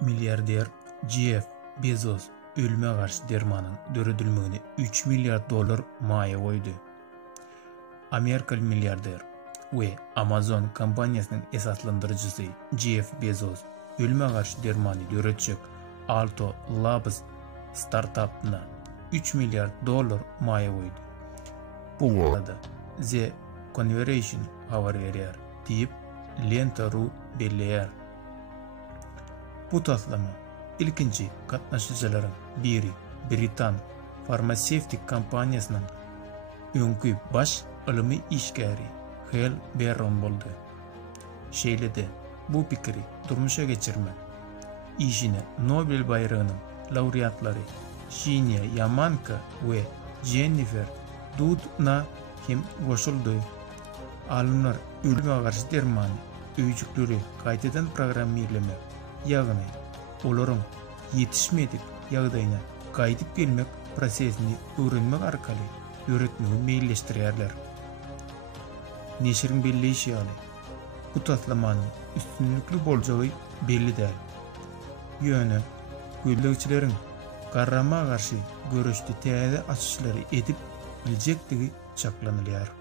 Milyarder Jeff Bezos ölüme karşı dermanın döredilmegine $3 milyar maya koydu. Amerikalı milyarder ve Amazon kompaniyasının esaslandırıcısı Jeff Bezos ölüme karşı dermanı döretecek Alto Labs startup'ına $3 milyar maya koydu. Bu arada The Conversation haber veriyor deyip Lenta.ru belleyer. Bu taslama ilkinci katnaşıcıların biri Britan farmasevtik kompaniyasının önkü baş ılımı işgari Hal Barron boldu. Şeylede bu fikri durmuşa geçirmek işine Nobel bayrağının laureatları Shinya Yamanka ve Jennifer Doudna kim koşuldu. Alımlar ölüme karşı dermanı öýjükleri gaýtadan programmirlemek, ýagny olaryň ýetişmedik ýagdaýyna gaýdyp gelmek prosesini öwrenmek arkaly öwretmegi meýilleşdirýärler. Neşiriň belleýişi ýaly bu taslamanyň üstünlükli boljagy belli däl. Ýöne gözlegçileriň garrama garşy görüşdi täze açyşlary edip biljekdigi çaklanylýar.